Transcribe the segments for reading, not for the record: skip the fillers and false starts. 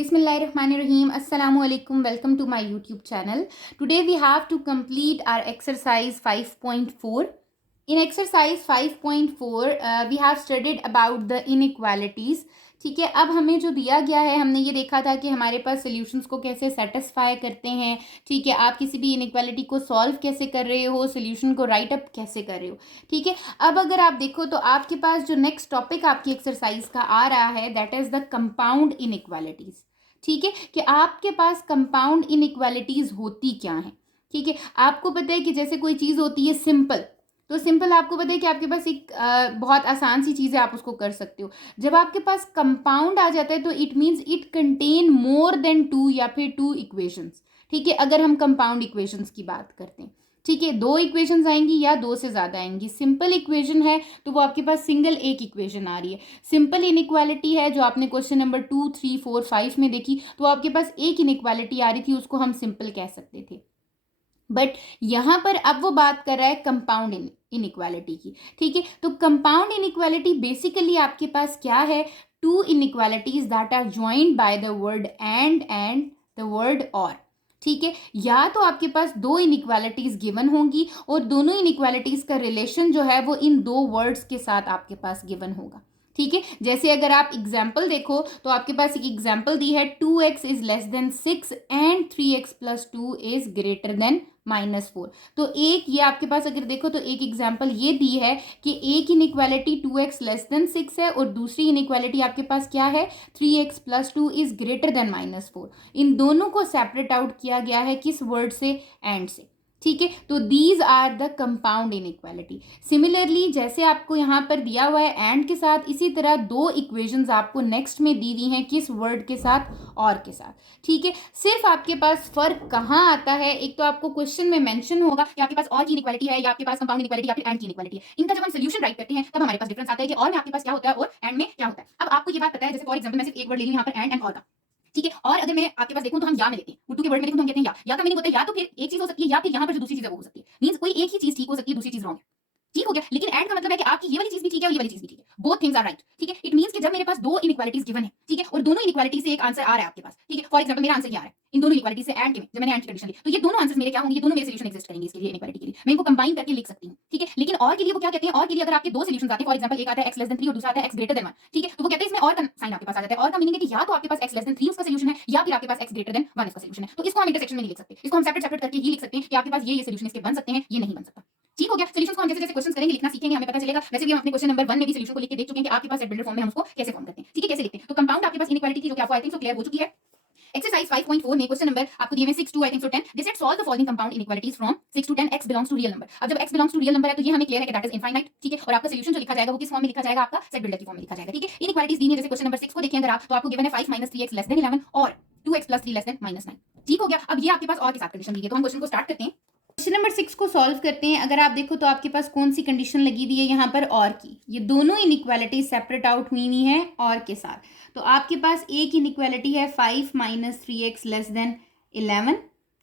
Bismillahirrahmanirrahim. Assalamu alaikum. Welcome to my YouTube channel. Today we have to complete our exercise 5.4. In exercise 5.4 we have studied about the inequalities. ठीक है, अब हमें जो दिया गया है, हमने ये देखा था कि हमारे पास सॉल्यूशंस को कैसे सेटिस्फाई करते हैं. ठीक है, आप किसी भी इनइक्वालिटी को सॉल्व कैसे कर रहे हो, सॉल्यूशन को राइट अप कैसे कर रहे हो. ठीक है, अब अगर आप देखो तो आपके पास जो नेक्स्ट टॉपिक आपकी एक्सरसाइज का आ रहा है that is the compound inequalities. ठीक है, कि आपके पास कंपाउंड इनइक्वालिटीज होती क्या हैं. ठीक है, आपको पता है कि जैसे कोई चीज़ होती है सिंपल, तो सिंपल आपको पता है कि आपके पास एक बहुत आसान सी चीज़ है, आप उसको कर सकते हो. जब आपके पास कंपाउंड आ जाता है तो it means it contain more than two या फिर टू इक्वेशंस. ठीक है, अगर हम कंपाउंड इक्वेशंस की बात करते हैं. ठीक है, दो इक्वेशंस आएंगी या दो से ज़्यादा आएंगी. सिंपल इक्वेशन है तो वो आपके पास सिंगल एक इक्वेशन आ रही है. सिंपल इनइक्वालिटी है जो आपने क्वेश्चन नंबर 2, 3, 4, 5 में देखी, तो आपके पास एक इनइक्वालिटी आ रही थी, उसको हम सिंपल कह सकते थे. बट यहाँ पर अब वो बात कर रहा है कंपाउंड इनइक्वालिटी की. ठीक है, तो कंपाउंड इनइक्वालिटी बेसिकली आपके पास क्या है, two inequalities that are joined by the word and the word or. ठीक है, या तो आपके पास दो इनइक्वालिटीज गिवन होंगी और दोनों इनइक्वालिटीज का रिलेशन जो है वो इन दो वर्ड्स के साथ आपके पास गिवन होगा. ठीक है, जैसे अगर आप एग्जाम्पल देखो तो आपके पास एक एग्जाम्पल दी है 2x is less then 6 and 3x plus 2 is greater then -4. तो एक ये आपके पास अगर देखो तो एक एग्जाम्पल ये दी है कि एक इनइक्वालिटी 2x लेस देन 6 है और दूसरी इनइक्वालिटी आपके पास क्या है, 3x plus 2 is greater then -4. इन दोनों को सेपरेट आउट किया गया है किस वर्ड से, एंड से. ठीक है, तो these are the compound inequality. Similarly जैसे आपको यहाँ पर दिया हुआ है एंड के साथ, इसी तरह दो इक्वेशंस आपको नेक्स्ट में दी हुई हैं किस वर्ड के साथ, और के साथ. ठीक है, सिर्फ आपके पास फर्क कहाँ आता है, एक तो आपको क्वेश्चन में मेंशन होगा कि आपके पास और की इनइक्वालिटी है या आपके पास कंपाउंड इनइक्वालिटी या फिर एंड की इनइक्वालिटी है. इनका जब हम सोल्यूशन राइट करते हैं तब हमारे पास डिफरेंस आता है कि और में आपके पास क्या होता है और एंड में क्या होता है. अब आपको ये बात पता है, जैसे फॉर एग्जांपल मैं सिर्फ एक वर्ड ले लूं यहाँ पर एंड और का. ठीक है, और अगर मैं आपके पास देखूं तो हम या में लेते हैं, उर्दू के वर्ड में देखूं तो हम कहते हैं या का मीनिंग होता है या तो फिर एक चीज हो सकती है या फिर यहाँ पर जो दूसरी चीज है वो हो सकती है. मींस कोई एक ही चीज ठीक हो सकती है, दूसरी चीज रॉन्ग है. ठीक हो गया, लेकिन एंड का मतलब है कि आपकी ये वाली चीज भी ठीक है और ये वाली चीज भी ठीक है, बोथ थिंग्स आर राइट. ठीक है, इट मींस कि जब मेरे पास दो इनइक्वालिटीज गिवन है, ठीक है, और दोनों इनइक्वालिटी से एक आंसर आ रहा है आपके पास. ठीक है, फॉर एग्जांपल मेरा आंसर क्या आ रहा है इन दोनों इनइक्वालिटी से एंड के में, जब मैंने एंड की कंडीशन ली तो ये दोनों आंसर्स मेरे क्या होंगे, ये दोनों मेरे सॉल्यूशन एग्जिस्ट करेंगे इसके लिए इनइक्वालिटी के लिए. मैं इनको कंबाइन करके लिख सकती हूँ. ठीक है, लेकिन और के लिए वो क्या कहते हैं, और के लिए अगर आपके दो सॉल्यूशंस आते हैं, फॉर एग्जांपल एक आता है x लेस देन 3 और दूसरा आता है x ग्रेटर देन 1. ठीक है, तो वो कहते हैं इसमें और का साइन आपके पास आ जाता है. और का मीनिंग है कि या तो आपके पास x लेस देन 3 उसका सॉल्यूशन है या फिर आपके पास x ग्रेटर देन 1 इसका सॉल्यूशन है. तो इसको हम इंटरसेक्शन में नहीं लिख सकते, इसको हम सेपरेट सेपरेट करके ही लिख सकते हैं कि आपके पास ये सॉल्यूशन इसके बन सकते हैं, ये नहीं बन सकता. ठीक हो गया, सॉल्यूशंस को हम जैसे जैसे क्वेश्चंस करेंगे लिखना सीखेंगे हमें पता चलेगा. वैसे भी हम अपने क्वेश्चन नंबर 1 में भी सॉल्यूशन को लिख के देख चुके हैं कि आपके पास सेट बिल्डर फॉर्म में हम उसको कैसे फॉर्म करते हैं. ठीक है, कैसे लिखते हैं. तो कंपाउंड आपके पास इनइक्वालिटी थी जो कि आपको आई थिंक सो क्लियर हो चुकी है. एक्सरसाइज 5.4 में क्वेश्चन नंबर आपको दिए हैं 6 to I think so 10. They said solve the following compound inequalities from 6 to 10. x belongs to real number. अब जब x belongs to real number है तो ये हमें क्लियर है कि दैट इज इनफाइनाइट. ठीक है, और आपका सॉल्यूशन जो लिखा जाएगा वो किस फॉर्म में लिखा जाएगा, आपका सेट बिल्डर की फॉर्म में लिखा जाएगा. ठीक है, इनइक्वालिटीज दी है जैसे क्वेश्चन नंबर 6 को देखें अगर आप, तो आपको गिवन है 5 - 3x लेस देन 11 और 2x + 3 लेस देन -9. ठीक हो गया, अब ये आपके पास और के साथ कंडीशन दी है, तो हम क्वेश्चन को स्टार्ट करते हैं. क्वेश्चन नंबर 6 को सॉल्व करते हैं. अगर आप देखो तो आपके पास कौन सी कंडीशन लगी हुई है यहाँ पर, और की. ये दोनों इनइक्वालिटी सेपरेट आउट हुई हुई हैं और के साथ. तो आपके पास एक इनइक्वालिटी है 5 - 3x लेस देन 11.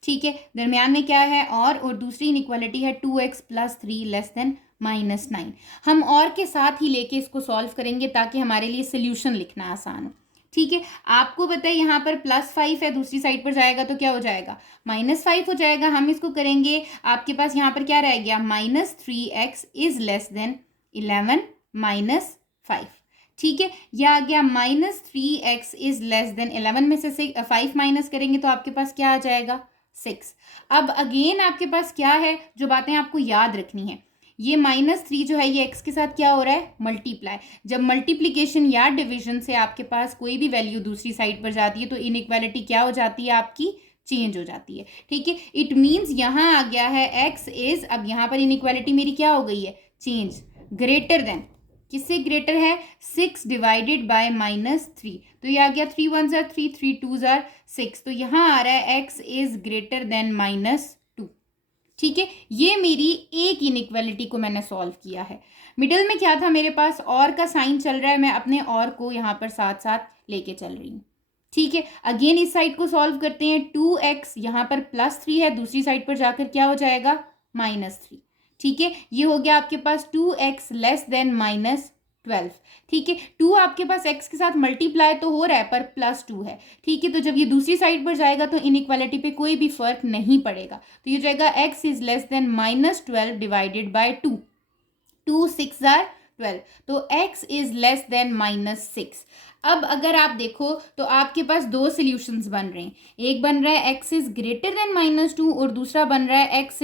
ठीक है, दरमियान में क्या है और दूसरी इनइक्वालिटी है 2x + 3 लेस देन -9. हम और के साथ ही लेके इसको सॉल्व करेंगे ताकि हमारे लिए सोल्यूशन लिखना आसान हो. ठीक है, आपको पता है यहाँ पर +5 है, दूसरी साइड पर जाएगा तो क्या हो जाएगा, -5 हो जाएगा. हम इसको करेंगे, आपके पास यहाँ पर क्या रह गया, -3x इज लेस देन 11 -5. ठीक है, यह आ गया -3x इज लेस देन 11 में से 5 माइनस करेंगे तो आपके पास क्या आ जाएगा, 6. अब अगेन आपके पास क्या है, जो बातें आपको याद रखनी है, ये -3 जो है ये x के साथ क्या हो रहा है, मल्टीप्लाई. जब मल्टीप्लिकेशन या डिवीजन से आपके पास कोई भी वैल्यू दूसरी साइड पर जाती है तो इनइक्वालिटी क्या हो जाती है, आपकी चेंज हो जाती है. ठीक है, इट मीन्स यहाँ आ गया है x इज, अब यहाँ पर इनइक्वालिटी मेरी क्या हो गई है, चेंज, ग्रेटर देन, किससे ग्रेटर है, 6 डिवाइडेड बाय -3. तो ये आ गया 3 1 ज़ार 3 3 2 ज़ार 6. तो यहाँ आ रहा है x इज ग्रेटर देन -2. ठीक है, ये मेरी एक इनइक्वालिटी को मैंने सॉल्व किया है. मिडिल में क्या था मेरे पास, और का साइन चल रहा है, मैं अपने और को यहाँ पर साथ साथ लेके चल रही हूँ. ठीक है, अगेन इस साइड को सॉल्व करते हैं. 2x यहाँ पर +3 है, दूसरी साइड पर जाकर क्या हो जाएगा, -3. ठीक है, ये हो गया आपके पास 2x लेस देन -2. 12। ठीक है, 2 आपके पास x के साथ मल्टीप्लाई तो हो रहा है पर +2 है। ठीक है, तो जब ये दूसरी साइड पर जाएगा तो इनइक्वालिटी पे कोई भी फर्क नहीं पड़ेगा, तो ये जाएगा x is less than -12 divided by 2। 2 6 are 12, तो x इज लेस देन -6। अब अगर आप देखो तो आपके पास दो सॉल्यूशंस बन रहे हैं, एक बन रहा है x इज ग्रेटर देन -2 और दूसरा बन रहा है x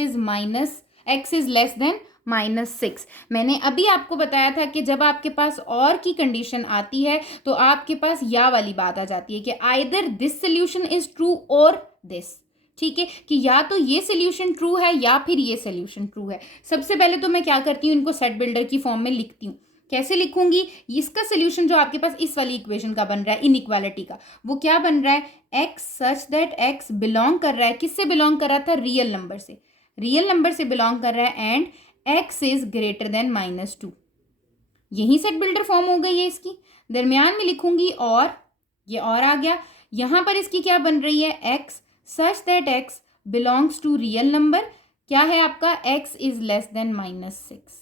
इज लेस देन -6। मैंने अभी आपको बताया था कि जब आपके पास और की कंडीशन आती है तो आपके पास या वाली बात आ जाती है कि either this solution is true और दिस। ठीक है, कि या तो ये सोल्यूशन ट्रू है या फिर ये सोल्यूशन ट्रू है। सबसे पहले तो मैं क्या करती हूँ, इनको सेट बिल्डर की फॉर्म में लिखती हूँ। कैसे लिखूंगी, इसका सोल्यूशन जो आपके पास इस वाली इक्वेशन का बन रहा है इनइक्वालिटी का, वो क्या बन रहा है, x such that x belong कर रहा है, किससे बिलोंग कर रहा था, रियल नंबर से, रियल नंबर से बिलोंग कर रहा है, and x is greater then -2। यही सेट बिल्डर फॉर्म हो गई है इसकी। दरमियान में लिखूंगी और, ये और आ गया, यहां पर इसकी क्या बन रही है, x such that x belongs to real number, क्या है आपका, x इज लेस देन -6।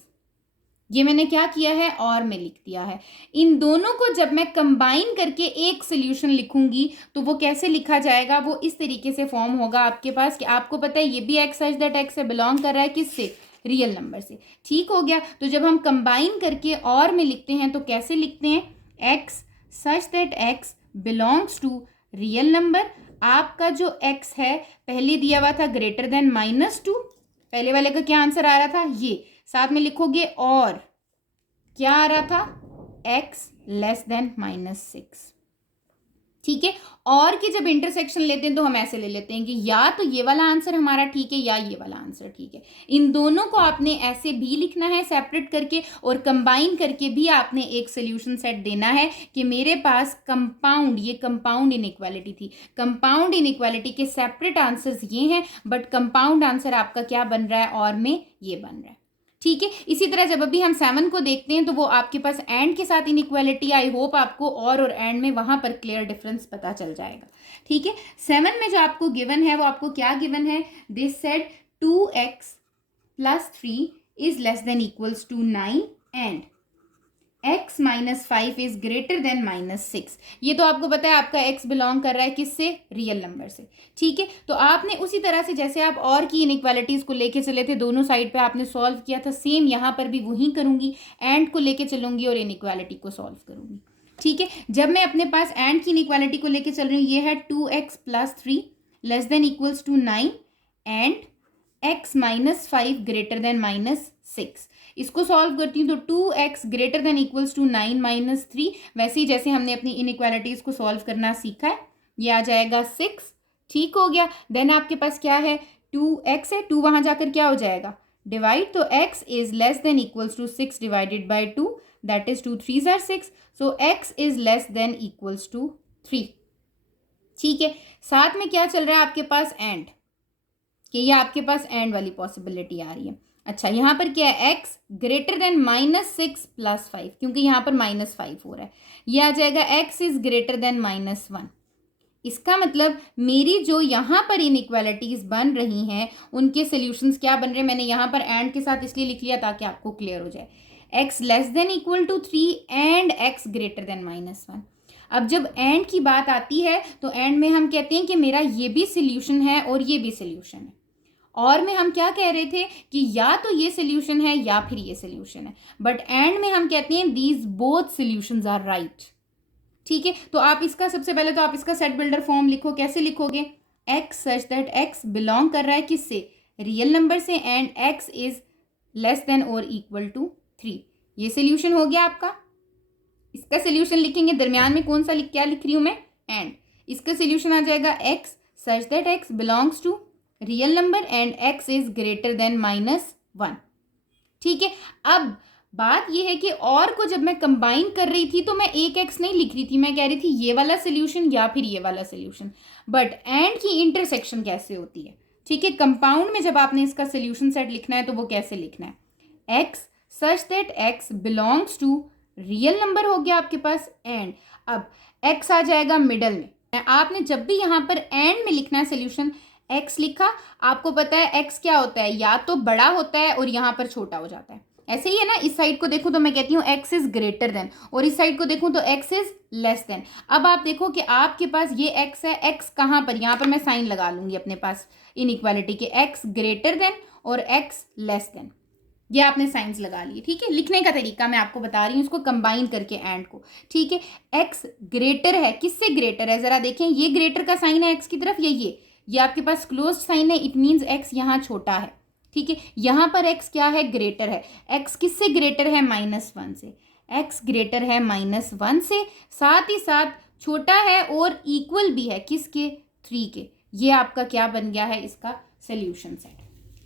ये मैंने क्या किया है, और में लिख दिया है। इन दोनों को जब मैं कंबाइन करके एक सोल्यूशन लिखूंगी तो वो कैसे लिखा जाएगा, वो इस तरीके से फॉर्म होगा आपके पास कि आपको पता है ये भी x सच दैट x से बिलोंग कर रहा है, किससे, रियल नंबर से। ठीक हो गया, तो जब हम कंबाइन करके और में लिखते हैं तो कैसे लिखते हैं, x such that x belongs to real number. आपका जो x है पहले दिया हुआ था ग्रेटर देन -2, पहले वाले का क्या आंसर आ रहा था, ये साथ में लिखोगे, और क्या आ रहा था, x लेस देन -6। ठीक है, और की जब इंटरसेक्शन लेते हैं तो हम ऐसे ले लेते हैं कि या तो ये वाला आंसर हमारा ठीक है या ये वाला आंसर ठीक है। इन दोनों को आपने ऐसे भी लिखना है सेपरेट करके, और कंबाइन करके भी आपने एक सोल्यूशन सेट देना है कि मेरे पास कंपाउंड, ये कंपाउंड इनइक्वालिटी थी, कंपाउंड इनइक्वालिटी के सेपरेट आंसर्स ये हैं, बट कंपाउंड आंसर आपका क्या बन रहा है, और में ये बन रहा है। ठीक है, इसी तरह जब अभी हम 7 को देखते हैं तो वो आपके पास एंड के साथ इनइक्वालिटी, आई होप आपको और एंड में वहां पर क्लियर डिफरेंस पता चल जाएगा। ठीक है, 7 में जो आपको गिवन है वो आपको क्या गिवन है, this said 2x + 3 is less than equals to 9 and x - 5 is greater than -6। ये तो आपको पता है आपका x बिलोंग कर रहा है किससे, रियल नंबर से। ठीक है, तो आपने उसी तरह से जैसे आप और की इनइक्वालिटीज को लेके चले थे, दोनों साइड पे आपने सॉल्व किया था, सेम यहाँ पर भी वही करूंगी, एंड को लेके चलूंगी और इनइक्वालिटी को सॉल्व करूंगी। ठीक है, जब मैं अपने पास एंड की इनइक्वालिटी को लेके चल रही हूँ, ये है 2x + 3 less than equals to 9 and x - 5 greater than -6। इसको सॉल्व करती हूँ तो 2x greater than equals to 9 - 3, वैसे ही जैसे हमने अपनी इनइक्वालिटीज को सॉल्व करना सीखा है, ये आ जाएगा 6। ठीक हो गया, देन आपके पास क्या है, 2x है, 2 वहां जाकर क्या हो जाएगा, डिवाइड, तो x is less than equals to 6 divided by 2, that is 2 3s are 6, so x is less than equals to 3। ठीक है, साथ में क्या चल रहा है आपके पास, एंड, कि ये आपके पास एंड वाली पॉसिबिलिटी आ रही है। अच्छा, यहाँ पर क्या है, x ग्रेटर देन -6 + 5, क्योंकि यहाँ पर -5 हो रहा है, ये आ जाएगा x इज ग्रेटर देन -1। इसका मतलब मेरी जो यहाँ पर इनइक्वालिटीज बन रही हैं उनके सॉल्यूशंस क्या बन रहे हैं, मैंने यहाँ पर एंड के साथ इसलिए लिख लिया ताकि आपको क्लियर हो जाए, x less than equal to 3 and x greater than -1। अब जब एंड की बात आती है तो एंड में हम कहते हैं कि मेरा ये भी सॉल्यूशन है और ये भी सॉल्यूशन है, और में हम क्या कह रहे थे कि या तो ये सोल्यूशन है या फिर ये सोल्यूशन है, बट एंड में हम कहते हैं these both solutions are right. ठीक है, तो आप इसका सबसे पहले तो आप इसका सेट बिल्डर फॉर्म लिखो, कैसे लिखोगे, x such that x belong कर रहा है किससे, रियल नंबर से, and x is less than और इक्वल टू 3। ये सोल्यूशन हो गया आपका। इसका सोल्यूशन लिखेंगे, दरमियान में कौन सा क्या लिख रही हूं मैं, एंड, इसका सोल्यूशन आ जाएगा x such that x belongs to real number and x is greater than -1। ठीक है, अब बात यह है कि और को जब मैं कंबाइन कर रही थी तो मैं एक x नहीं लिख रही थी, मैं कह रही थी ये वाला सोल्यूशन या फिर ये वाला सोल्यूशन, बट एंड की इंटरसेक्शन कैसे होती है। ठीक है, कंपाउंड में जब आपने इसका सोल्यूशन सेट लिखना है तो वो कैसे लिखना है, x such that x belongs to real number हो गया आपके पास, एंड अब x आ जाएगा मिडल में। आपने जब भी यहाँ पर एंड में लिखना है सोल्यूशन, x लिखा, आपको पता है x क्या होता है, या तो बड़ा होता है और यहाँ पर छोटा हो जाता है, ऐसे ही है ना, इस साइड को देखूं तो मैं कहती हूँ x इज ग्रेटर देन, और इस साइड को देखूं तो x इज लेस देन। अब आप देखो कि आपके पास ये x है, x कहाँ पर, यहाँ पर मैं साइन लगा लूंगी अपने पास इनइक्वालिटी के, x ग्रेटर देन और x लेस देन, ये आपने साइंस लगा लिए। ठीक है, लिखने का तरीका मैं आपको बता रही हूँ, इसको कंबाइन करके एंड को। ठीक है, x ग्रेटर है, किससे ग्रेटर है, जरा देखें, ये ग्रेटर का साइन है x की तरफ, ये आपके पास क्लोज साइन है, इट मीन्स x यहाँ छोटा है। ठीक है, यहाँ पर x क्या है, ग्रेटर है। x किससे ग्रेटर है, -1 से, x ग्रेटर है -1 से, साथ ही साथ छोटा है और इक्वल भी है किसके, 3 के। ये आपका क्या बन गया है, इसका सोल्यूशन सेट।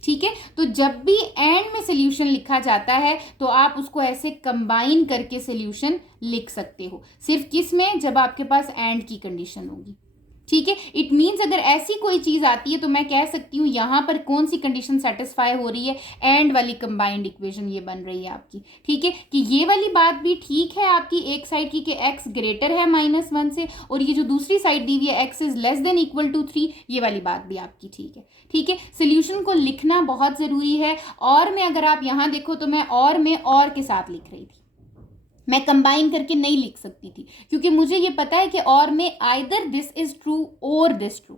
ठीक है, तो जब भी एंड में सोल्यूशन लिखा जाता है तो आप उसको ऐसे कंबाइन करके सोल्यूशन लिख सकते हो, सिर्फ किस में, जब आपके पास एंड की कंडीशन होगी। ठीक है, इट मीन्स अगर ऐसी कोई चीज आती है तो मैं कह सकती हूँ यहाँ पर कौन सी कंडीशन सेटिस्फाई हो रही है, एंड वाली कंबाइंड इक्वेशन ये बन रही है आपकी। ठीक है, कि ये वाली बात भी ठीक है आपकी एक साइड की कि x ग्रेटर है -1 से, और ये जो दूसरी साइड दी हुई है x is less than equal to 3, ये वाली बात भी आपकी ठीक है। ठीक है, सोल्यूशन को लिखना बहुत जरूरी है। और में अगर आप यहाँ देखो तो मैं और में और के साथ लिख रही थी, मैं कंबाइन करके नहीं लिख सकती थी, क्योंकि मुझे ये पता है कि और में आइदर दिस इज ट्रू और दिस ट्रू,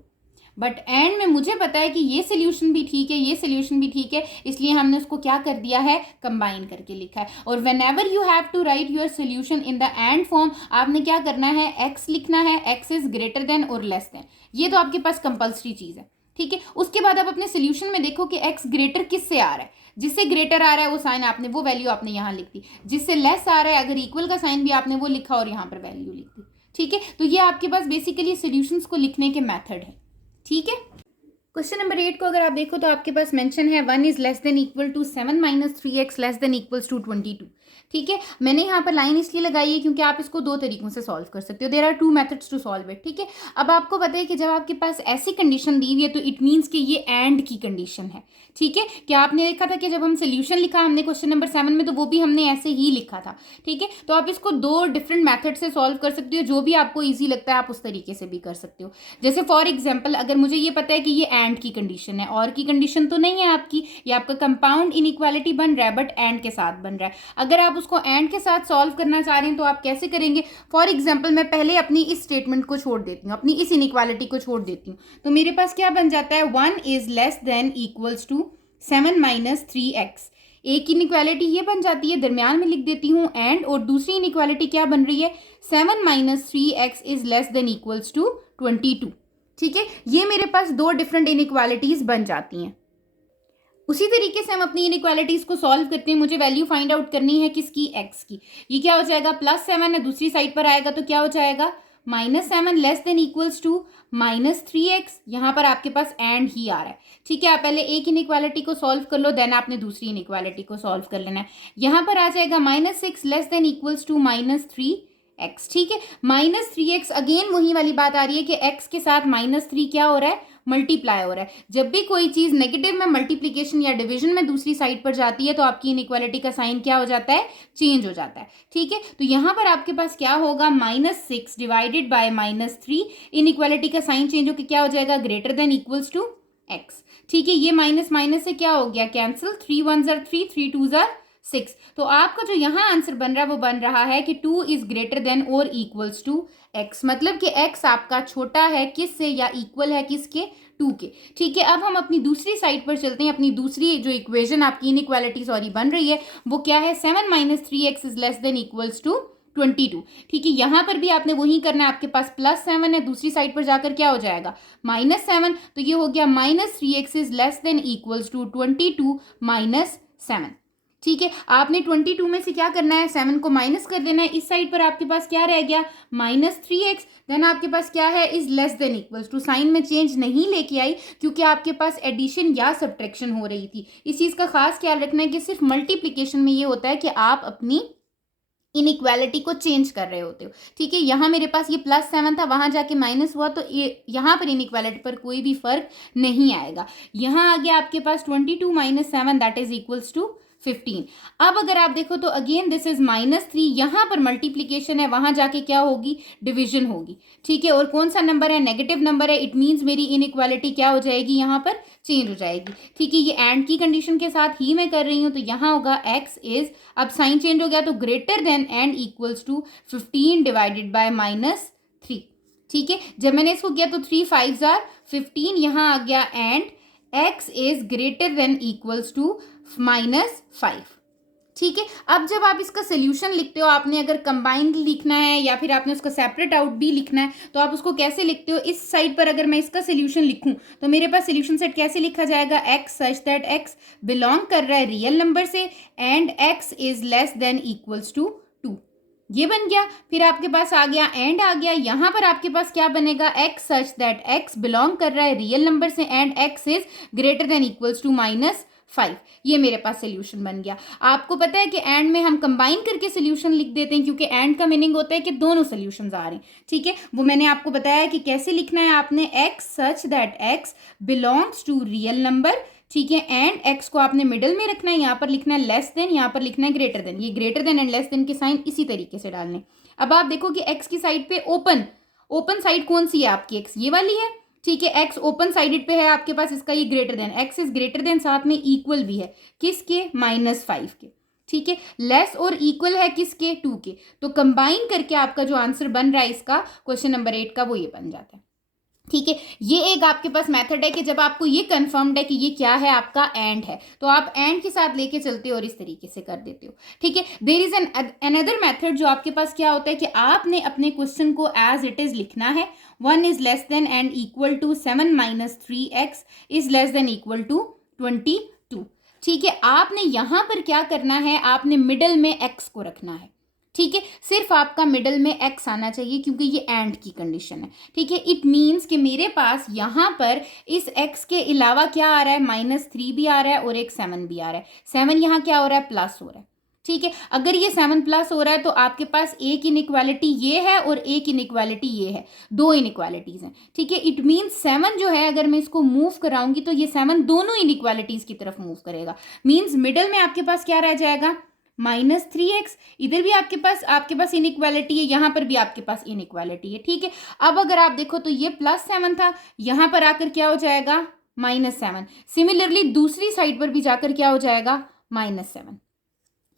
बट एंड में मुझे पता है कि ये सोल्यूशन भी ठीक है, ये सोल्यूशन भी ठीक है, इसलिए हमने उसको क्या कर दिया है, कंबाइन करके लिखा है। और whenever you have to write your solution in the end form, आपने क्या करना है, x लिखना है, x इज ग्रेटर देन और लेस देन, ये तो आपके पास कंपल्सरी चीज है। ठीक है, उसके बाद आप अपने सोल्यूशन में देखो कि x ग्रेटर किससे आ रहा है, जिससे ग्रेटर आ रहा है वो साइन आपने, वो वैल्यू आपने यहाँ लिख दी, जिससे लेस आ रहा है अगर इक्वल का साइन भी आपने वो लिखा और यहाँ पर वैल्यू लिख दी। ठीक है, तो ये आपके पास बेसिकली सॉल्यूशंस को लिखने के मेथड है। ठीक है, क्वेश्चन नंबर 8 को अगर आप देखो तो आपके पास मेंशन है 1 is less than equal to 7 - 3x less than equals to 22। ठीक है, मैंने यहाँ पर लाइन इसलिए लगाई है क्योंकि आप इसको 2 तरीकों से सॉल्व कर सकते हो, there are 2 methods to solve it. ठीक है, अब आपको पता है कि जब आपके पास ऐसी कंडीशन दी हुई है तो इट मीन्स कि ये एंड की कंडीशन है। ठीक है, क्या आपने देखा था कि जब हम सोल्यूशन लिखा हमने क्वेश्चन नंबर 7 में, तो वो भी हमने ऐसे ही लिखा था। ठीक है, तो आप इसको 2 डिफरेंट मेथड से सॉल्व कर सकते हो, जो भी आपको ईजी लगता है आप उस तरीके से भी कर सकते हो। जैसे फॉर एग्जाम्पल, अगर मुझे ये पता है कि ये एंड की कंडीशन है, और की कंडीशन तो नहीं है आपकी, ये आपका कंपाउंड इनइक्वालिटी बन रहा है बट एंड के साथ बन रहा है, अगर आप उसको एंड के साथ सॉल्व करना चाह रहे हैं तो आप कैसे करेंगे। फॉर एग्जाम्पल, मैं पहले अपनी इस स्टेटमेंट को छोड़ देती हूँ, अपनी इस इनइक्वालिटी को छोड़ देती हूँ, तो मेरे पास क्या बन जाता है, 1 is less than equals to 7 - 3x। एक इनइक्वालिटी ये बन जाती है, दरमियान में लिख देती हूँ एंड, और दूसरी इनइक्वालिटी क्या बन रही है, 7 - 3x is less than equals to 22। ठीक है, ये मेरे पास 2 डिफरेंट इनइक्वालिटीज बन जाती हैं। उसी तरीके से हम अपनी इनइक्वालिटीज को सॉल्व करते हैं, मुझे वैल्यू फाइंड आउट करनी है किसकी, x की। ये क्या हो जाएगा, +7 है, दूसरी साइड पर आएगा तो क्या हो जाएगा, -7 less than equals to -3x। यहाँ पर आपके पास एंड ही आ रहा है। ठीक है, आप पहले एक इनइक्वालिटी को सॉल्व कर लो, देन आपने दूसरी इनइक्वालिटी को सॉल्व कर लेना है। यहाँ पर आ जाएगा -6 less than equals to -3x। ठीक है, -3x, अगेन वही वाली बात आ रही है कि x के साथ -3 क्या हो रहा है, मल्टीप्लाई हो रहा है। जब भी कोई चीज नेगेटिव में मल्टीप्लीकेशन या डिवीजन में दूसरी साइड पर जाती है तो आपकी इनइक्वालिटी का साइन क्या हो जाता है, चेंज हो जाता है। ठीक है, तो यहाँ पर आपके पास क्या होगा, -6 डिवाइडेड बाय -3, इनइक्वालिटी का साइन चेंज होकर क्या हो जाएगा, greater than equals to x। ठीक है, ये माइनस माइनस से क्या हो गया, cancel, 3 1s are 3, 3 2s are 6। तो आपका जो यहाँ आंसर बन रहा है वो बन रहा है कि 2 इज ग्रेटर देन और इक्वल्स टू x, मतलब कि x आपका छोटा है किससे, या इक्वल है किसके, 2 के। ठीक है, अब हम अपनी दूसरी साइड पर चलते हैं। अपनी दूसरी जो इक्वेशन आपकी इनइक्वालिटी बन रही है वो क्या है, 7 - 3x is less than equals to 22। ठीक है, यहाँ पर भी आपने वही करना है, आपके पास +7 है, दूसरी साइड पर जाकर क्या हो जाएगा, -7, तो ये हो गया -3x is less than equals to 22 - 7। ठीक है, आपने 22 में से क्या करना है, 7 को माइनस कर देना है। इस साइड पर आपके पास क्या रह गया, -3x, देन आपके पास क्या है, is less than equals to, sign में चेंज नहीं लेके आई क्योंकि आपके पास एडिशन या सब्ट्रैक्शन हो रही थी। इस चीज का खास ख्याल रखना है कि सिर्फ मल्टीप्लीकेशन में ये होता है कि आप अपनी इनइक्वालिटी को चेंज कर रहे होते हो। ठीक है, यहाँ मेरे पास ये +7 था, वहां जाके माइनस हुआ, तो ये यहाँ पर इनइक्वालिटी पर कोई भी फर्क नहीं आएगा। यहाँ आ गया आपके पास 22 - 7 दैट इज इक्वल्स टू 15। अब अगर आप देखो तो अगेन दिस इज -3, यहां पर मल्टीप्लीकेशन है, वहां जाके क्या होगी, डिवीजन होगी। ठीक है, और कौन सा नंबर है, नेगेटिव नंबर है, इट मीन्स मेरी इनइक्वालिटी क्या हो जाएगी, यहां पर चेंज हो जाएगी। ठीक है, ये एंड की कंडीशन के साथ ही मैं कर रही हूं, तो यहां होगा x इज, अब साइन चेंज हो गया तो greater than and equals to 15 divided by -3। ठीक है, जब मैंने इसको किया तो 3 5 जार 15, यहां आ गया and x is greater than equals to -5। ठीक है, अब जब आप इसका सोल्यूशन लिखते हो, आपने अगर कंबाइंड लिखना है या फिर आपने उसका सेपरेट आउट भी लिखना है, तो आप उसको कैसे लिखते हो, इस साइड पर अगर मैं इसका सोल्यूशन लिखूं तो मेरे पास सोल्यूशन सेट कैसे लिखा जाएगा, x such that x belong कर रहा है रियल नंबर से and x is less than equals to 2। ये बन गया। फिर आपके पास आ गया एंड आ गया, यहां पर आपके पास क्या बनेगा, x such that x belong कर रहा है रियल नंबर से and x is greater than equals to -5। ये मेरे पास सोल्यूशन बन गया। आपको पता है कि एंड में हम कंबाइन करके सोल्यूशन लिख देते हैं, क्योंकि एंड का मीनिंग होता है कि दोनों सोल्यूशंस आ रहे हैं। ठीक है, वो मैंने आपको बताया कि कैसे लिखना है, आपने x such that x belongs to real number, ठीक है, एंड x को आपने मिडल में रखना है, यहां पर लिखना है लेस देन, यहां पर लिखना है ग्रेटर देन। ये greater than and less than के साइन इसी तरीके से डालने। अब आप देखो कि x की साइड पे ओपन साइड कौन सी है आपकी, x ये वाली है। ठीक है, x ओपन साइडेड पे है आपके पास, इसका ये greater than, x is greater then, साथ में इक्वल भी है किसके, -5 के। ठीक है, लेस और इक्वल है किसके, 2 के। तो कंबाइन करके आपका जो आंसर बन रहा है इसका क्वेश्चन नंबर 8 का, वो ये बन जाता है। ठीक है, ये एक आपके पास मेथड है कि जब आपको ये कंफर्म्ड है कि ये क्या है, आपका एंड है, तो आप एंड के साथ लेके चलते हो और इस तरीके से कर देते हो। ठीक है, देयर इज अनदर मेथड जो आपके पास क्या होता है कि आपने अपने क्वेश्चन को एज इट इज लिखना है। 1 is less than and equal to 7 - 3x is less than equal to 22। ठीक है, आपने यहां पर क्या करना है, आपने मिडल में x को रखना है। ठीक है, सिर्फ आपका मिडल में x आना चाहिए, क्योंकि ये एंड की कंडीशन है। ठीक है, इट मीन्स कि मेरे पास यहां पर इस x के अलावा क्या आ रहा है, -3 भी आ रहा है और एक 7 भी आ रहा है। 7 यहां क्या हो रहा है, प्लस हो रहा है। ठीक है, अगर ये 7 प्लस हो रहा है तो आपके पास एक इनइक्वालिटी ये है और एक इनइक्वालिटी ये है, दो इनइक्वालिटीज हैं। ठीक है, इट मीन्स 7 जो है, अगर मैं इसको मूव कराऊंगी तो ये 7 दोनों इनइक्वालिटीज की तरफ मूव करेगा। मीन्स मिडल में आपके पास क्या रह जाएगा, -3x। इधर भी आपके पास इनइक्वालिटी है, यहां पर भी आपके पास इनइक्वालिटी है। ठीक है, अब अगर आप देखो तो ये +7 था, यहां पर आकर क्या हो जाएगा, -7। सिमिलरली दूसरी साइड पर भी जाकर क्या हो जाएगा, -7।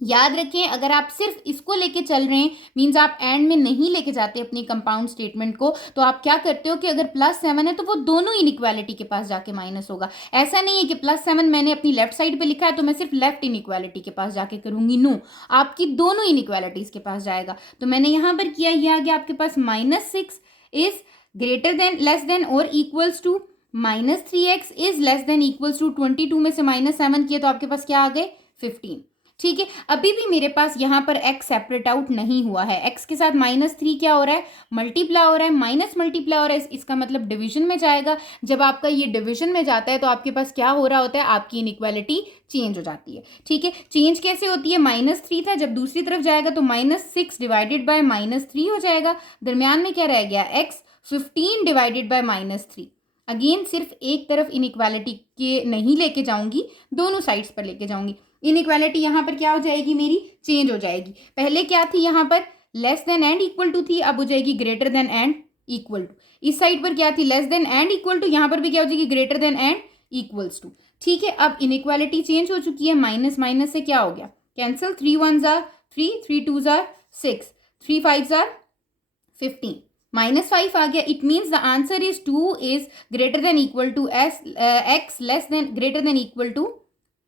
याद रखें, अगर आप सिर्फ इसको लेके चल रहे हैं, मींस आप एंड में नहीं लेके जाते अपनी कंपाउंड स्टेटमेंट को, तो आप क्या करते हो कि अगर +7 है तो वो दोनों इनइक्वालिटी के पास जाके माइनस होगा। ऐसा नहीं है कि +7 मैंने अपनी लेफ्ट साइड पे लिखा है तो मैं सिर्फ लेफ्ट इनइक्वालिटी के पास जाके करूंगी, नो, आपकी दोनों इनइक्वालिटीज के पास जाएगा। तो मैंने यहां पर किया, ये आ गया आपके पास -6 is greater than, less than और equals to -3x is less than equals to 22 में से -7 किया तो आपके पास क्या आ गए, 15। ठीक है, अभी भी मेरे पास यहाँ पर x सेपरेट आउट नहीं हुआ है, x के साथ -3 क्या हो रहा है, मल्टीप्लाई हो रहा है, माइनस मल्टीप्लाई हो रहा है, इसका मतलब डिवीजन में जाएगा। जब आपका ये डिवीजन में जाता है तो आपके पास क्या हो रहा होता है, आपकी इनइक्वालिटी चेंज हो जाती है। ठीक है, चेंज कैसे होती है, -3 था, जब दूसरी तरफ जाएगा तो -6 डिवाइडेड बाय -3 हो जाएगा, दरमियान में क्या रह गया, x 15 डिवाइडेड बाय -3। अगेन सिर्फ एक तरफ इनइक्वालिटी के नहीं लेके जाऊंगी, दोनों साइड्स पर लेके जाऊंगी। इनइक्वालिटी यहाँ पर क्या हो जाएगी, मेरी चेंज हो जाएगी। पहले क्या थी, यहाँ पर less than and equal to थी, अब हो जाएगी greater than and equal to. इस साइड पर क्या थी, less than and equal to, यहाँ पर भी क्या हो जाएगी, greater than and equals to. ठीक है, अब इनइक्वालिटी चेंज हो चुकी है, माइनस माइनस से क्या हो गया, कैंसिल, 3 1 जार 3, 3 2 जार 6, 3 5 जार 15, -5 आ गया। It means the answer is 2 is greater than equal to x less than greater than equal to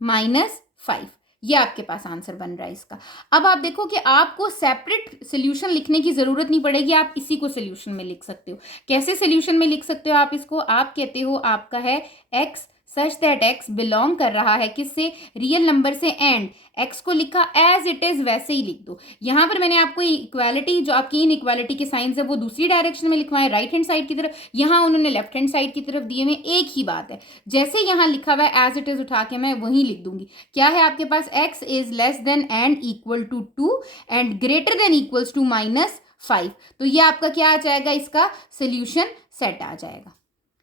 -5। ये आपके पास आंसर बन रहा है इसका। अब आप देखो कि आपको सेपरेट सोल्यूशन लिखने की जरूरत नहीं पड़ेगी, आप इसी को सोल्यूशन में लिख सकते हो। कैसे सोल्यूशन में लिख सकते हो आप इसको, आप कहते हो आपका है x such that x belong कर रहा है किससे, रियल नंबर से, एंड x को लिखा एज इट इज वैसे ही लिख दो। यहां पर मैंने आपको इक्वालिटी, जो आपकी इन इक्वालिटी के साइंस है वो दूसरी डायरेक्शन में लिखवाए, राइट हैंड साइड की तरफ, यहां उन्होंने लेफ्ट हैंड साइड की तरफ दिए हुए, एक ही बात है। जैसे यहां लिखा हुआ है एज इट इज उठा के मैं वहीं लिख दूंगी। क्या है आपके पास, x is less than and equal to 2 and greater than equals to -5। तो ये आपका क्या आ जाएगा, इसका सोल्यूशन सेट आ जाएगा।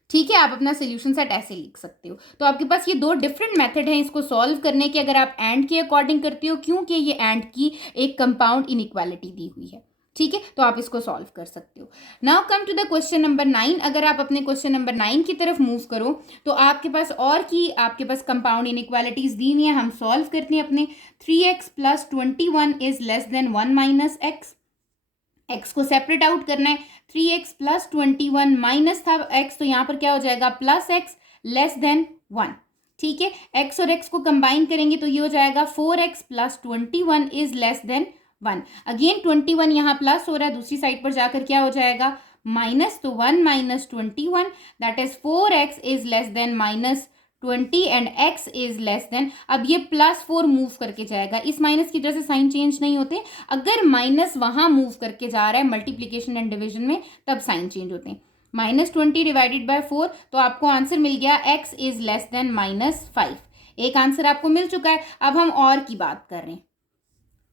ठीक है, आप अपना सोल्यूशन सेट ऐसे लिख सकते हो। तो आपके पास ये दो डिफरेंट मेथड हैं इसको सॉल्व करने के, अगर आप एंड के अकॉर्डिंग करते हो, क्योंकि ये एंड की एक कंपाउंड इनइक्वालिटी दी हुई है। ठीक है, तो आप इसको सॉल्व कर सकते हो। Now come to the question number 9। अगर आप अपने क्वेश्चन नंबर 9 की तरफ मूव करो तो आपके पास और की आपके पास कंपाउंड इनइक्वालिटीज दी हुई हैं, हम सॉल्व करते हैं अपने। 3x plus 21 is less then 1 minus x. X को सेपरेट आउट करना है। 3x प्लस 21 माइनस था x, तो यहाँ पर क्या हो जाएगा प्लस एक्स लेस देन 1। ठीक है, x और x को कंबाइन करेंगे तो ये हो जाएगा 4x plus 21 is less then 1। Again 21 यहाँ प्लस हो रहा है, दूसरी साइड पर जाकर क्या हो जाएगा माइनस, तो 1 minus 21 that is 4x is less then minus 20 and x is less then, अब ये +4 मूव करके जाएगा, इस माइनस की वजह से साइन चेंज नहीं होते। अगर माइनस वहां मूव करके जा रहा है मल्टीप्लीकेशन एंड डिवीजन में, तब साइन चेंज होते हैं। -20 डिवाइडेड बाय 4, तो आपको आंसर मिल गया x इज लेस देन -5। एक आंसर आपको मिल चुका है। अब हम और की बात कर रहे हैं।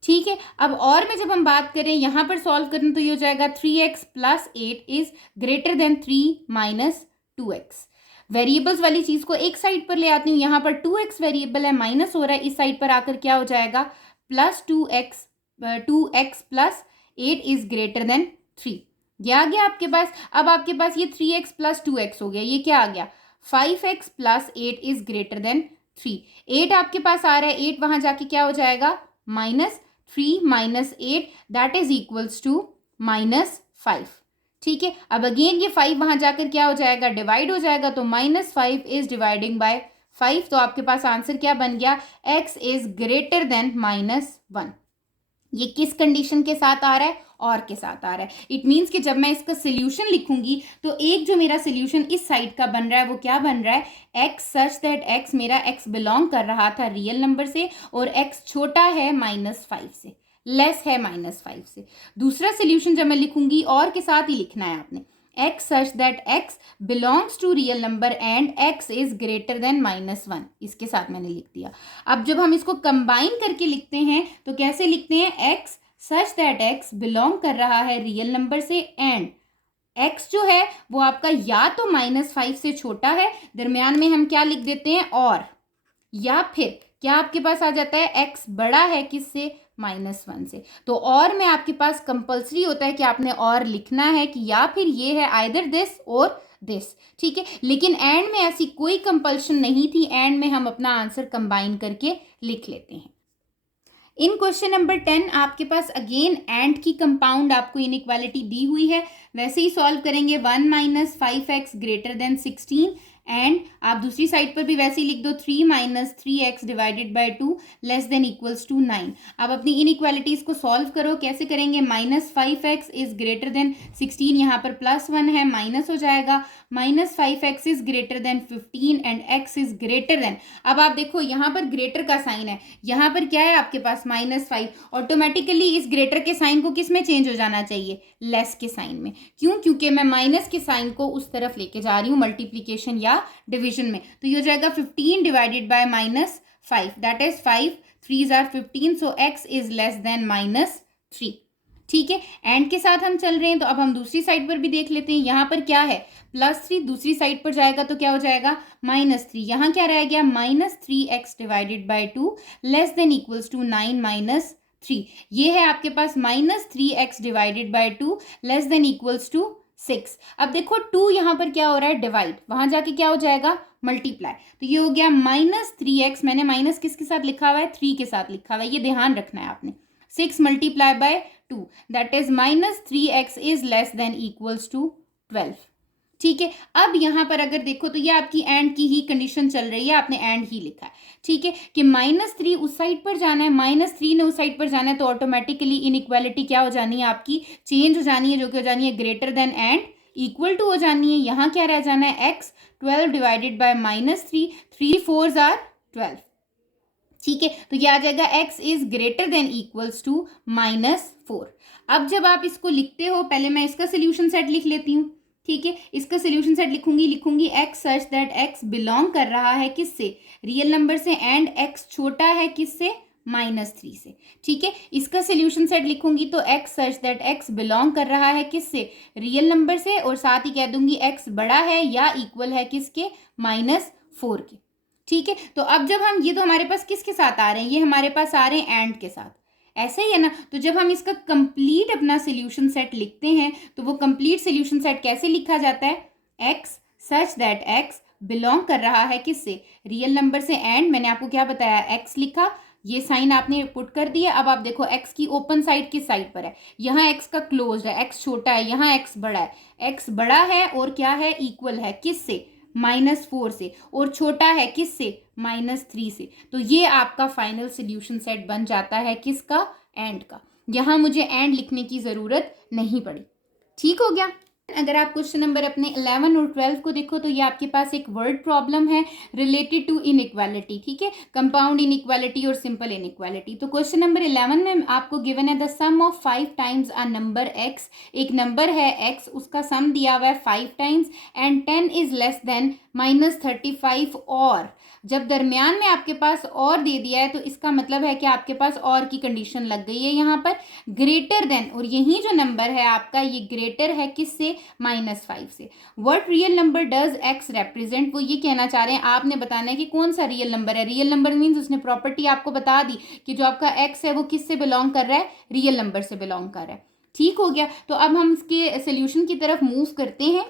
ठीक है, अब और में जब हम बात करें यहां पर सॉल्व करें तो ये हो जाएगा 3x plus 8 is greater then 3 minus 2x। Variables वाली चीज को एक साइड पर ले आती हूँ, यहाँ पर 2x वेरिएबल है, माइनस हो रहा है, इस साइड पर आकर क्या हो जाएगा plus 2x plus 8 is greater then 3। ये आ गया आपके पास। अब आपके पास ये 3x प्लस 2x हो गया, ये क्या आ गया 5x plus 8 is greater then 3। 8 आपके पास आ रहा है, 8 वहां जाके क्या हो जाएगा -3 minus 8 that is equals to -5। ठीक है, अब अगेन ये 5 वहां जाकर क्या हो जाएगा डिवाइड हो जाएगा, तो -5 इज डिवाइडिंग बाय 5, तो आपके पास आंसर क्या बन गया x इज ग्रेटर देन -1। ये किस कंडीशन के साथ आ रहा है और के साथ आ रहा है। इट मीन्स कि जब मैं इसका सोल्यूशन लिखूंगी तो एक जो मेरा सोल्यूशन इस साइड का बन रहा है वो क्या बन रहा है x सच दैट x मेरा x बिलोंग कर रहा था रियल नंबर से और x छोटा है -5 से, लेस है -5 से। दूसरा सोल्यूशन जब मैं लिखूंगी और के साथ ही लिखना है आपने, x such that x belongs to real number and x is greater than -1, इसके साथ मैंने लिख दिया। अब जब हम इसको कंबाइन करके लिखते हैं तो कैसे लिखते हैं x such that x belong कर रहा है रियल नंबर से and x जो है वो आपका या तो -5 से छोटा है, दरमियान में हम क्या लिख देते हैं और, या फिर क्या आपके पास आ जाता है x बड़ा है किससे -1 से। तो और में आपके पास कंपल्सरी होता है कि आपने और लिखना है कि या फिर ये है आइदर दिस और दिस। ठीक है, लेकिन एंड में ऐसी कोई कंपल्शन नहीं थी, एंड में हम अपना आंसर कंबाइन करके लिख लेते हैं। इन क्वेश्चन नंबर 10 आपके पास अगेन एंड की कंपाउंड आपको इनइक्वालिटी दी हुई है, वैसे ही सॉल्व करेंगे। 1 minus 5x greater than 16 and आप दूसरी साइड पर भी वैसे ही लिख दो 3 minus 3x divided by 2 less than equals to 9। अब अपनी इनइक्वालिटीज को सॉल्व करो, कैसे करेंगे -5x इज ग्रेटर देन 16, यहाँ पर +1 है माइनस हो जाएगा, -5x is greater then 15 and x is greater then, अब आप देखो यहाँ पर ग्रेटर का साइन है, यहाँ पर क्या है आपके पास -5, ऑटोमेटिकली इस ग्रेटर के साइन को किस में चेंज हो जाना चाहिए लेस के साइन में। क्यों? क्योंकि मैं माइनस के साइन को उस तरफ लेके जा रही हूँ मल्टीप्लीकेशन या डिवीजन में। तो ये हो जाएगा 15 divided by -5 that is 5 3s are 15, so x is less than -3। ठीक है, एंड के साथ हम चल रहे हैं, तो अब हम दूसरी साइड पर भी देख लेते हैं। यहाँ पर क्या है +3, दूसरी साइड पर जाएगा तो क्या हो जाएगा -3, यहाँ क्या रह गया -3x divided by 2 less than equals to 9 3। ये है आपके पास -3x divided by 2 less than equals to 6। अब देखो 2 यहाँ पर क्या हो रहा है डिवाइड, वहां जाके क्या हो जाएगा मल्टीप्लाई, तो ये हो गया -3x, मैंने माइनस किसके साथ लिखा हुआ है 3 के साथ लिखा हुआ है, ये ध्यान रखना है आपने। 6 multiply by 2 that is -3x is less than equals to 12। ठीक है, अब यहाँ पर अगर देखो तो ये आपकी एंड की ही कंडीशन चल रही है, आपने एंड ही लिखा है। ठीक है, कि -3 उस साइड पर जाना है, -3 ने उस साइड पर जाना है, तो ऑटोमेटिकली इनइक्वालिटी क्या हो जानी है आपकी चेंज हो जानी है, जो कि हो जानी है greater than and equal to हो जानी है। यहाँ क्या रह जाना है x 12 divided by -3, 3 4s are 12। ठीक है, तो ये आ जाएगा x is greater than equals to -4। अब जब आप इसको लिखते हो, पहले मैं इसका सोल्यूशन सेट लिख लेती हूँ। ठीक है, इसका सोल्यूशन सेट लिखूंगी x such that x belong कर रहा है किससे रियल नंबर से एंड x छोटा है किससे -3 से। ठीक है, इसका सोल्यूशन सेट लिखूंगी तो x such that x belong कर रहा है किससे, रियल नंबर से, और साथ ही कह दूंगी x बड़ा है या इक्वल है किसके, -4 के। ठीक है, तो अब जब हम ये तो हमारे पास किसके साथ आ रहे हैं, ये हमारे पास आ रहे हैं एंड के साथ, ऐसे ही है ना। तो जब हम इसका कंप्लीट अपना सोल्यूशन सेट लिखते हैं तो वो कंप्लीट सोल्यूशन सेट कैसे लिखा जाता है, x such that x belong कर रहा है किससे, रियल नंबर से, एंड मैंने आपको क्या बताया, x लिखा, ये साइन आपने पुट कर दिया। अब आप देखो x की ओपन साइड किस साइड पर है, यहाँ x का क्लोज है, x छोटा है, यहाँ x बड़ा है, x बड़ा है और क्या है, इक्वल है किससे, -4 से, और छोटा है किससे, -3 से। तो ये आपका फाइनल सोल्यूशन सेट बन जाता है किसका, एंड का। यहाँ मुझे एंड लिखने की ज़रूरत नहीं पड़ी। ठीक हो गया। अगर आप क्वेश्चन नंबर अपने 11 और 12 को देखो तो ये आपके पास एक वर्ड प्रॉब्लम है रिलेटेड टू इनइक्वालिटी। ठीक है, कंपाउंड इनइक्वालिटी और सिंपल इनइक्वालिटी। तो क्वेश्चन नंबर 11 में आपको गिवन है the sum of 5 times a number x, एक नंबर है x, उसका सम दिया हुआ है 5 times, and 10 is less than -35, और जब दरमियान में आपके पास और दे दिया है तो इसका मतलब है कि आपके पास और की कंडीशन लग गई है यहाँ पर, ग्रेटर देन, और यही जो नंबर है आपका ये ग्रेटर है किससे, -5 से। What real number does x represent, वो ये कहना चाह रहे हैं, आपने बताना है कि कौन सा रियल नंबर है। रियल नंबर मीन्स उसने प्रॉपर्टी आपको बता दी कि जो आपका x है वो किससे बिलोंग कर रहा है, रियल नंबर से बिलोंग कर रहा है। ठीक हो गया। तो अब हम इसके सोल्यूशन की तरफ मूव करते हैं।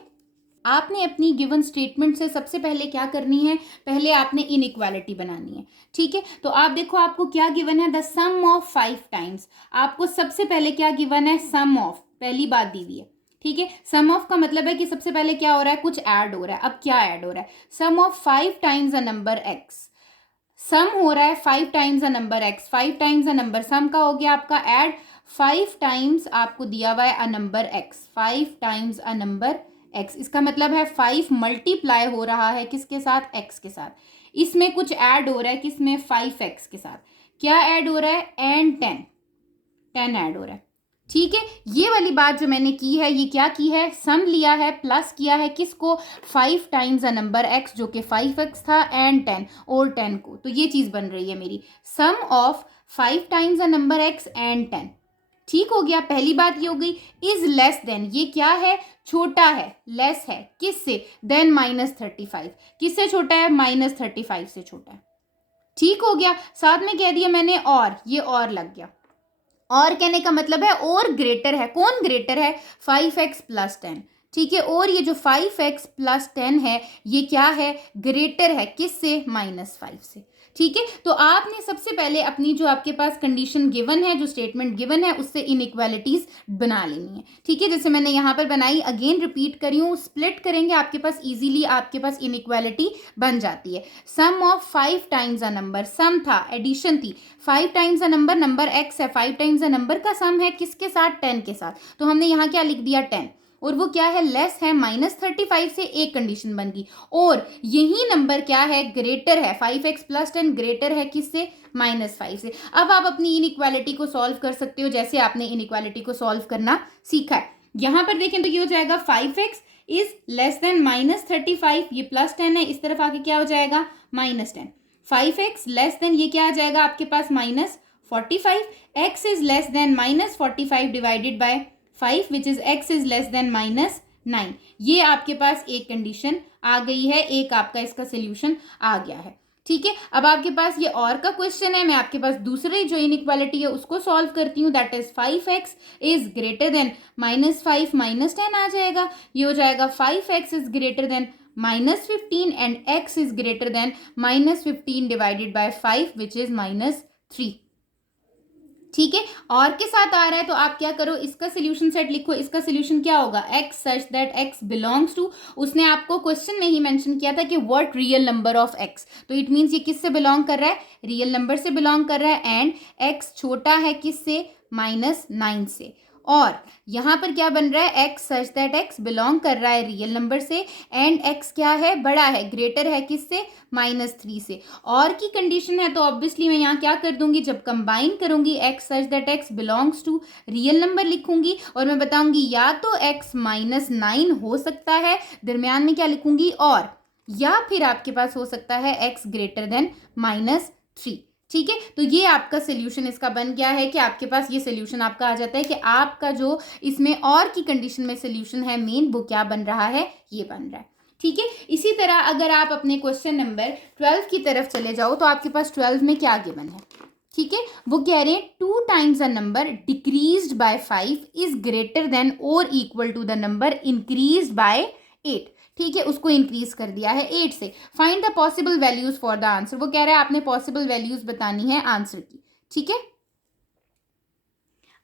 आपने अपनी गिवन स्टेटमेंट से सबसे पहले क्या करनी है, पहले आपने इनइक्वालिटी बनानी है। ठीक है, तो आप देखो आपको क्या गिवन है, द सम ऑफ 5 टाइम्स। आपको सबसे पहले क्या गिवन है, सम ऑफ, पहली बात दी हुई है। ठीक है, सम ऑफ का मतलब है कि सबसे पहले क्या हो रहा है, कुछ ऐड हो रहा है। अब क्या ऐड हो रहा है, sum of 5 times a number x, sum हो रहा है 5 times a number x, 5 times a number, sum का हो गया आपका ऐड, 5 टाइम्स आपको दिया हुआ है अ number x, 5 times a number x, इसका मतलब है 5 मल्टीप्लाई हो रहा है किसके साथ, x के साथ। इसमें कुछ ऐड हो रहा है किसमें, 5x के साथ। क्या ऐड हो रहा है, एंड 10 ऐड हो रहा है। ठीक है, ये वाली बात जो मैंने की है, ये क्या की है, सम लिया है, प्लस किया है किसको, 5 टाइम्स अ नंबर x जो कि 5x था, एंड 10, और 10 को। तो ये चीज बन रही है मेरी, sum of 5 times a number x and 10। ठीक हो गया, पहली बात ये हो गई। इज लेस देन, ये क्या है, छोटा है, लेस है किससे, देन -35, किससे छोटा है, -35 से छोटा है। ठीक हो गया, साथ में कह दिया मैंने और, ये और लग गया, और कहने का मतलब है और ग्रेटर है, कौन ग्रेटर है, 5x + 10। ठीक है, और ये जो 5x + 10 है ये क्या है, ग्रेटर है किससे, -5 से। ठीक है, तो आपने सबसे पहले अपनी जो आपके पास कंडीशन गिवन है, जो स्टेटमेंट गिवन है, उससे इनइक्वालिटीज बना लेनी है। ठीक है, जैसे मैंने यहाँ पर बनाई, अगेन रिपीट करी हूँ, स्प्लिट करेंगे आपके पास इजीली आपके पास इनइक्वालिटी बन जाती है। Sum of 5 times a number, सम था, एडिशन थी, 5 times a number, number x है, 5 टाइम्स अ नंबर का सम है किसके साथ, 10 के साथ। तो हमने यहाँ क्या लिख दिया, 10, और वो क्या है, लेस है, -35 से, एक कंडीशन बन गई, और यही नंबर क्या है, ग्रेटर है, 5x + 10 ग्रेटर है किससे, -5 से। अब आप अपनी इनइक्वालिटी को सॉल्व कर सकते हो जैसे आपने इनइक्वालिटी को सॉल्व करना सीखा है। यहां पर देखें तो ये हो जाएगा 5x इज लेस देन -35, ये +10 है, इस तरफ आके क्या हो जाएगा, -10, 5x लेस देन, ये क्या आ जाएगा आपके पास, -45, x is less then -45 divided by 5 which is x is less then -9। ये आपके पास एक कंडीशन आ गई है, एक आपका इसका सोल्यूशन आ गया है। ठीक है, अब आपके पास ये और का क्वेश्चन है, मैं आपके पास दूसरी जो इनइक्वालिटी है उसको सॉल्व करती हूँ, that is 5x is greater then -5 -10 आ जाएगा, ये हो जाएगा 5x is greater then -15 and x is greater then -15 divided by 5 which is -3। ठीक है, और के साथ आ रहा है तो आप क्या करो, इसका सोल्यूशन सेट लिखो। इसका सोल्यूशन क्या होगा, x such that x belongs to, उसने आपको क्वेश्चन में ही मेंशन किया था कि what real number of x, तो इट मींस ये किससे बिलोंग कर रहा है, रियल नंबर से बिलोंग कर रहा है, एंड x छोटा है किससे, -9 से। और यहाँ पर क्या बन रहा है, x such that x belong कर रहा है रियल नंबर से, एंड x क्या है, बड़ा है, ग्रेटर है किससे, -3 से। और की कंडीशन है तो ऑब्वियसली मैं यहाँ क्या कर दूंगी, जब कंबाइन करूंगी x such that x belongs to real number लिखूंगी, और मैं बताऊंगी या तो x -9 हो सकता है, दरमियान में क्या लिखूंगी, और या फिर आपके पास हो सकता है x ग्रेटर देन -3। ठीक है, तो ये आपका सोल्यूशन इसका बन गया है कि आपके पास ये सोल्यूशन आपका आ जाता है कि आपका जो इसमें और की कंडीशन में सोल्यूशन है मेन, वो क्या बन रहा है, ये बन रहा है। ठीक है, इसी तरह अगर आप अपने क्वेश्चन नंबर 12 की तरफ चले जाओ तो आपके पास 12 में क्या गिवन है। ठीक है, वो कह रहे हैं 2 times a number decreased by 5 is greater than और equal to the number increased by 8। ठीक है, उसको इंक्रीज कर दिया है 8 से। Find the possible values for the answer, वो कह रहा है आपने पॉसिबल वैल्यूज बतानी है आंसर की। ठीक है,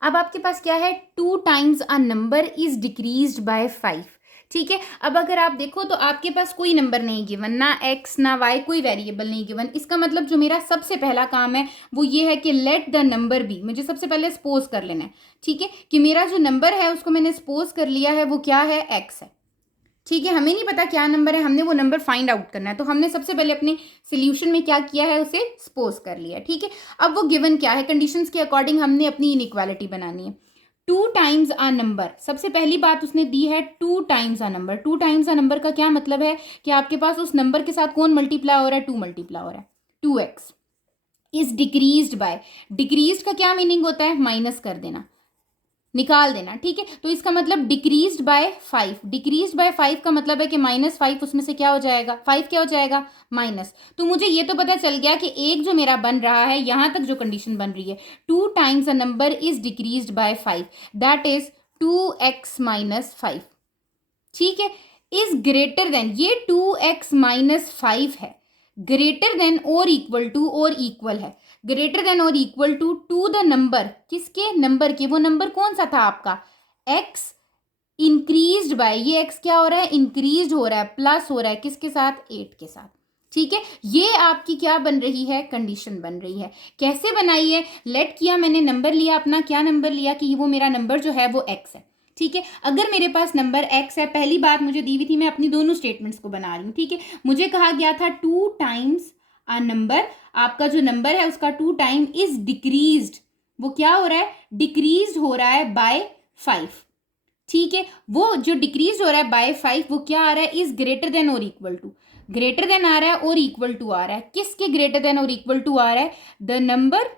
अब आपके पास क्या है, 2 times a number is decreased by 5। ठीक है, अब अगर आप देखो तो आपके पास कोई नंबर नहीं गिवन, ना x ना y, कोई वेरिएबल नहीं गिवन। इसका मतलब जो मेरा सबसे पहला काम है वो ये है कि लेट द नंबर बी, मुझे सबसे पहले सपोज कर लेना है। ठीक है, कि मेरा जो नंबर है उसको मैंने सपोज कर लिया है, वो क्या है, x है। ठीक है, हमें नहीं पता क्या नंबर है, हमने वो नंबर फाइंड आउट करना है, तो हमने सबसे पहले अपने सोल्यूशन में क्या किया है, उसे सपोज कर लिया। ठीक है, अब वो गिवन क्या है, कंडीशंस के अकॉर्डिंग हमने अपनी इनइक्वालिटी बनानी है। 2 टाइम्स आ नंबर, सबसे पहली बात उसने दी है 2 टाइम्स आ नंबर। 2 टाइम्स आ नंबर का क्या मतलब है कि आपके पास उस नंबर के साथ कौन मल्टीप्लाई हो रहा है, 2 मल्टीप्लाई हो रहा है, 2x is decreased bye, decreased का क्या मीनिंग होता है, माइनस कर देना, निकाल देना। ठीक है, तो इसका मतलब डिक्रीज्ड बाय 5, डिक्रीज्ड बाय 5 का मतलब है कि -5 उसमें से क्या हो जाएगा, 5 क्या हो जाएगा, माइनस। तो मुझे ये तो पता चल गया कि एक जो मेरा बन रहा है, यहां तक जो कंडीशन बन रही है, 2 times a number is decreased by 5, that is 2x - 5। ठीक है, इज ग्रेटर देन, ये 2x - 5 है, ग्रेटर देन और इक्वल टू, और इक्वल है, ग्रेटर देन और इक्वल टू द नंबर, किसके, नंबर के, वो नंबर कौन सा था आपका, x इंक्रीज्ड बाय, ये x क्या हो रहा है, इंक्रीज हो रहा है, प्लस हो रहा है, किसके साथ, 8 के साथ। ठीक है, ये आपकी क्या बन रही है, कंडीशन बन रही है। कैसे बनाई है, लेट किया मैंने, नंबर लिया अपना, क्या नंबर लिया कि वो मेरा नंबर जो है वो x है। ठीक है, अगर मेरे पास नंबर x है, पहली बात मुझे दी हुई थी, मैं अपनी दोनों स्टेटमेंट्स को बना रही हूँ। ठीक है, मुझे कहा गया था 2 टाइम्स अ नंबर, आपका जो नंबर है उसका 2 टाइम इज डिक्रीज्ड, वो क्या हो रहा है, डिक्रीज हो रहा है बाय 5। ठीक है, वो जो डिक्रीज हो रहा है बाय 5, वो क्या आ रहा है, इज ग्रेटर देन और इक्वल टू, ग्रेटर देन आ रहा है और इक्वल टू आ रहा है, किसके ग्रेटर देन और इक्वल टू आ रहा है, the number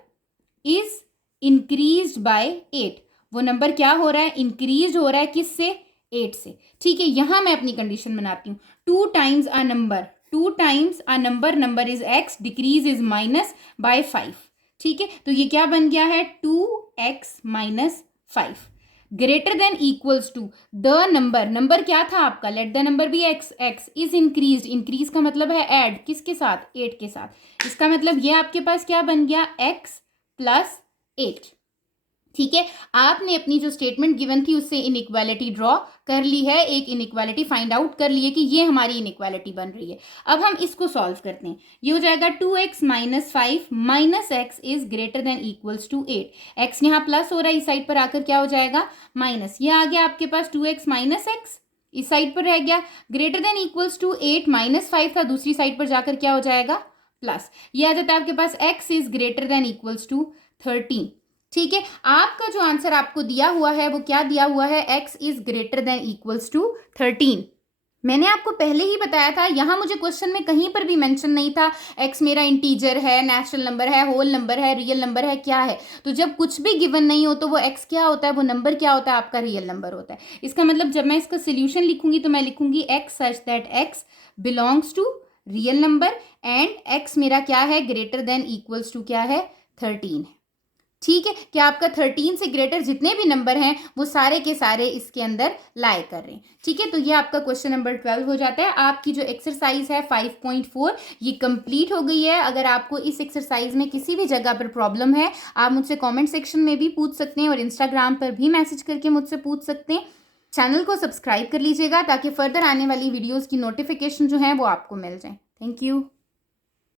is increase by 8, वो नंबर क्या हो रहा है, इंक्रीज हो रहा है, किससे, 8 से। ठीक है, यहां मैं अपनी कंडीशन बनाती हूँ, 2 times a number, 2 times a number, number is x, decrease is minus by 5। ठीक है, तो ये क्या बन गया है, 2x - 5 greater than equals to the number, number क्या था आपका, let the number be x, x is increase, increase का मतलब है ऐड, किसके साथ, 8 के साथ। इसका मतलब ये आपके पास क्या बन गया, x + 8। ठीक है, आपने अपनी जो स्टेटमेंट गिवन थी उससे इनइक्वालिटी ड्रॉ कर ली है, एक इनइक्वालिटी फाइंड आउट कर ली है कि ये हमारी इनइक्वालिटी बन रही है। अब हम इसको सॉल्व करते हैं, ये हो जाएगा 2x - 5 - x is greater than equals to 8, x यहाँ प्लस हो रहा है, इस साइड पर आकर क्या हो जाएगा, माइनस, ये आ गया आपके पास 2x - x, इस साइड पर रह गया, ग्रेटर देन इक्वल्स टू 8 -5 था, दूसरी साइड पर जाकर क्या हो जाएगा, प्लस, ये आ जाता है आपके पास x is greater than equals to 13। ठीक है, आपका जो आंसर आपको दिया हुआ है वो क्या दिया हुआ है, x is greater than equals to 13। मैंने आपको पहले ही बताया था, यहां मुझे क्वेश्चन में कहीं पर भी मेंशन नहीं था x मेरा इंटीजर है, नेचुरल नंबर है, होल नंबर है, रियल नंबर है, क्या है। तो जब कुछ भी गिवन नहीं हो तो वो x क्या होता है, वो नंबर क्या होता है, आपका रियल नंबर होता है। इसका मतलब जब मैं इसका सोल्यूशन लिखूंगी तो मैं लिखूंगी x such that x belongs to real number and x मेरा क्या है, ग्रेटर देन इक्वल्स टू क्या है, 13 है। ठीक है, कि आपका 13 से ग्रेटर जितने भी नंबर हैं वो सारे के सारे इसके अंदर लाए कर रहे हैं। ठीक है, तो ये आपका क्वेश्चन नंबर 12 हो जाता है। आपकी जो एक्सरसाइज है 5.4 ये कंप्लीट हो गई है। अगर आपको इस एक्सरसाइज में किसी भी जगह पर प्रॉब्लम है आप मुझसे कमेंट सेक्शन में भी पूछ सकते हैं और इंस्टाग्राम पर भी मैसेज करके मुझसे पूछ सकते हैं। चैनल को सब्सक्राइब कर लीजिएगा ताकि फर्दर आने वाली वीडियोज़ की नोटिफिकेशन जो है वो आपको मिल जाए। Thank you.